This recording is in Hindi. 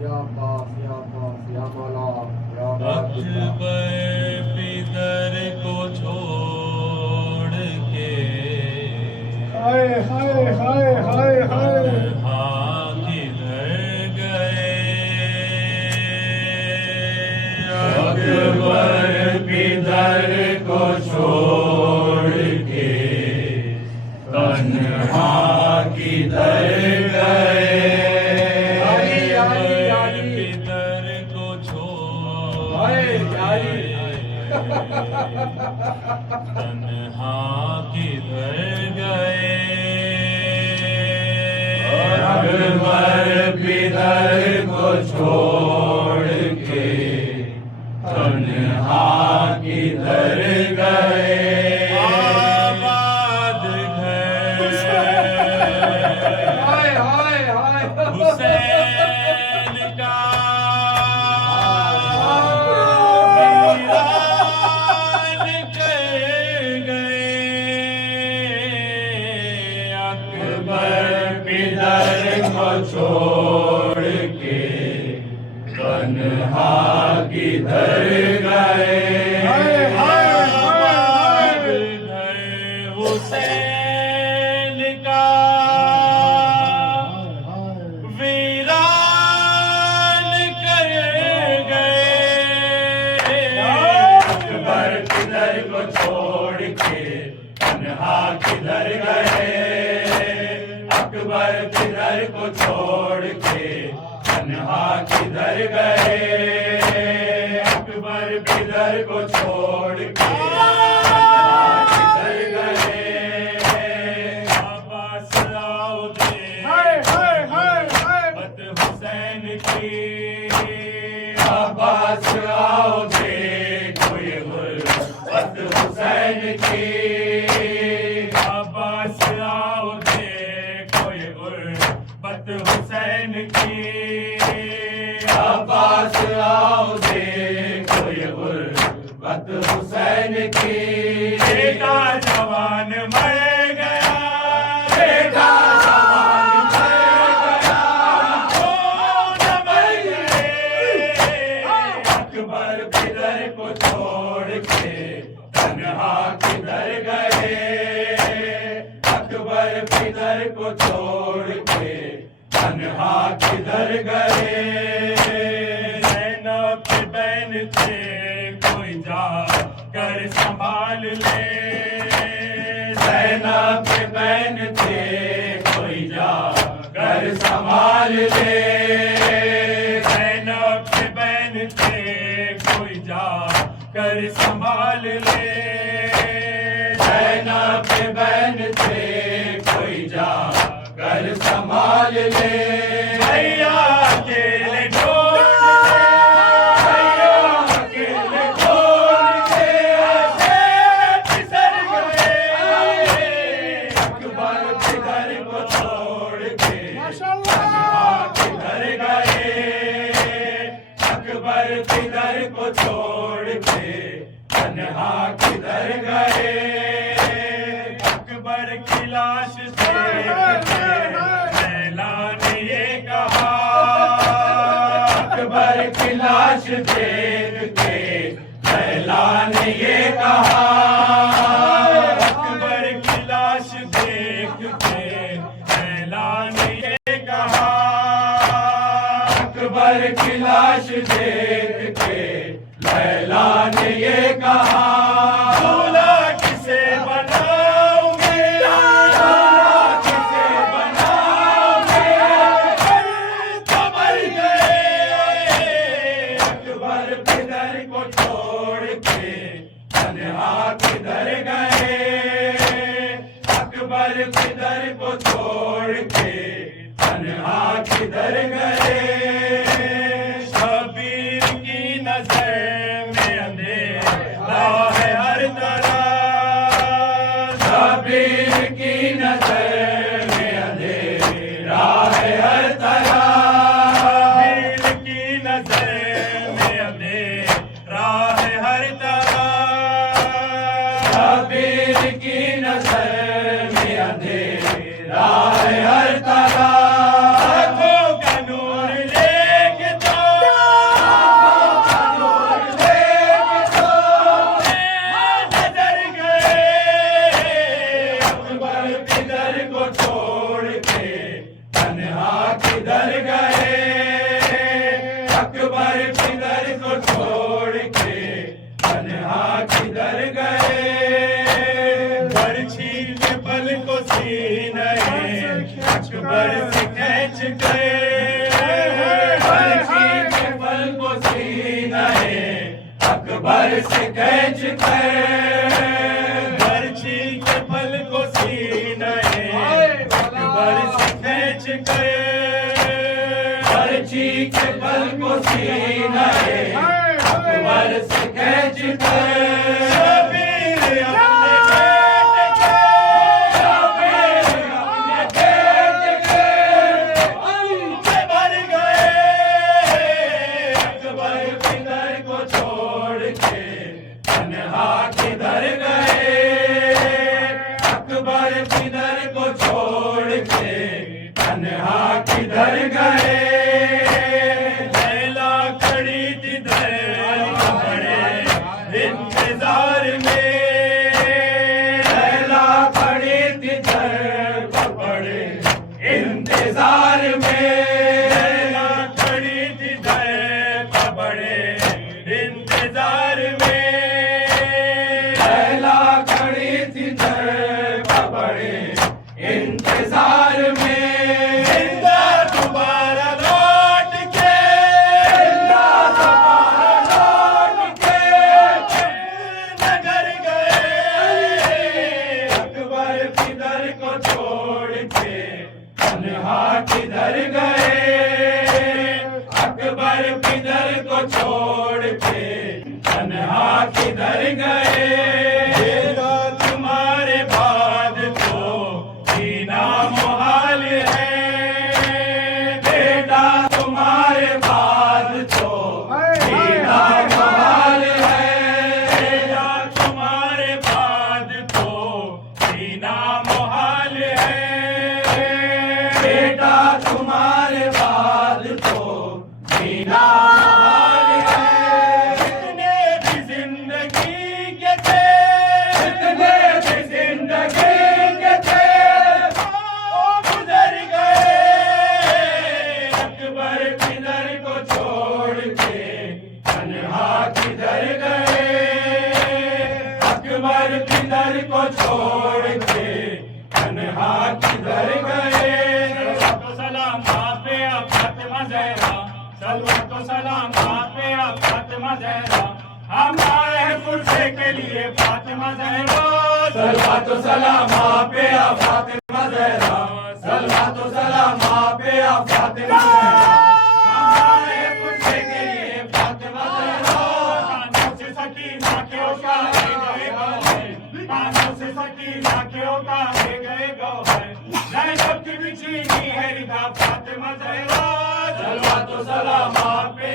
या मौला या अकबर पितर को छोड़ के हाय हाय हाय हाय हाय हाँ किधर गए अकबर पितर को छोड़ के तन्हा किधर गए पितर को छोड़ तन्हा किधर गए अकबर पितर को छोड़ के तन्हा किधर गए आबाद घर हुसैन का वीरान कर गए अकबर पितर को छोड़ के तन्हा किधर गए आबाद घर हुसैन का वीरान कर गए अकबर किधर को छोड़ के तन्हा किधर गए अकबर किधर को छोड़ के तन्हा किधर गए अकबर किधर को छोड़ के किधर गए अब्बास आओ दे बत हुसैन की अब्बास आओ दे कोई बत हुसैन की अब्बास आओ दे कोई बत हुसैन की अब्बास आओ दे कोई बत हुसैन की बेटा जवान मर गया बेटा जवान मर गया कौन मर गए अकबर पितर को छोड़ के तन्हा किधर गए अकबर पितर को छोड़ के तन्हा किधर गए ज़ैनब की बहन थे कोई जा कर संभाल ले ज़ैनब की बहन थे कोई जा कर संभाल ले ज़ैनब की बहन थे कोई जा कर संभाल ले ज़ैनब की बहन थे कोई जा कर संभाल ले भैया अकेले ढोल भैया अकेले ढोल के ऐसे फिसल गए अकबर पितर को छोड़ के तन्हा किधर गए अकबर पितर को छोड़ के तन्हा किधर गए अकबर की लाश से अकबर की लाश देख के लैला ने ये कहा अकबर की लाश देख के लैला ने ये कहा अकबर की लाश देख के लैला ने ये कहा दूल्हा किसे बनाओगे दूल्हा किसे बनाओगे मर गए अकबर पितर को छोड़ के तन्हा किधर गए अकबर पितर को छोड़ के तन्हा किधर गए शबीर की नजर में अंधेरा है बरस खेच कर बर्छी के पल को सीने बरस खेच कर बर्छी के पल को सीने बरस खेच कर शबीर किधर गए अकबर किधर को छोड़ के तन्हा किधर गए लैला खड़ी थी बड़े इंतजार में लैला खड़ी थी बड़े इंतजार में लैला खड़ी थी बड़े इंतजार में इंतजार में जिंदा दोबारा लौट के जिंदा दोबारा लौट के नगर गए अकबर किधर को छोड़ के तन्हा किधर गए अकबर किधर को छोड़ के तन्हा किधर गए मुहाल है बेटा तुम्हारे बाद तो जीना मुहाल है बेटा तुम्हारे बाद तो जीना मुहाल है बेटा तुम्हारे बाद तो जीना मुहाल है जितने भी जिंदगी के थे जितने भी जिंदगी किधर गए अकबर किधर को छोड़ के तन्हा किधर गए तो सलाम आपे फातिमा ज़हरा तो सलाम आपे फातिमा ज़हरा हम आए हैं पुरसे के लिए फातिमा ज़हरा तो सलाम आपे फातिमा ज़हरा तो सलाम आपे फातिमा ज़हरा फातिमा ज़हरा तो सलाम आप पे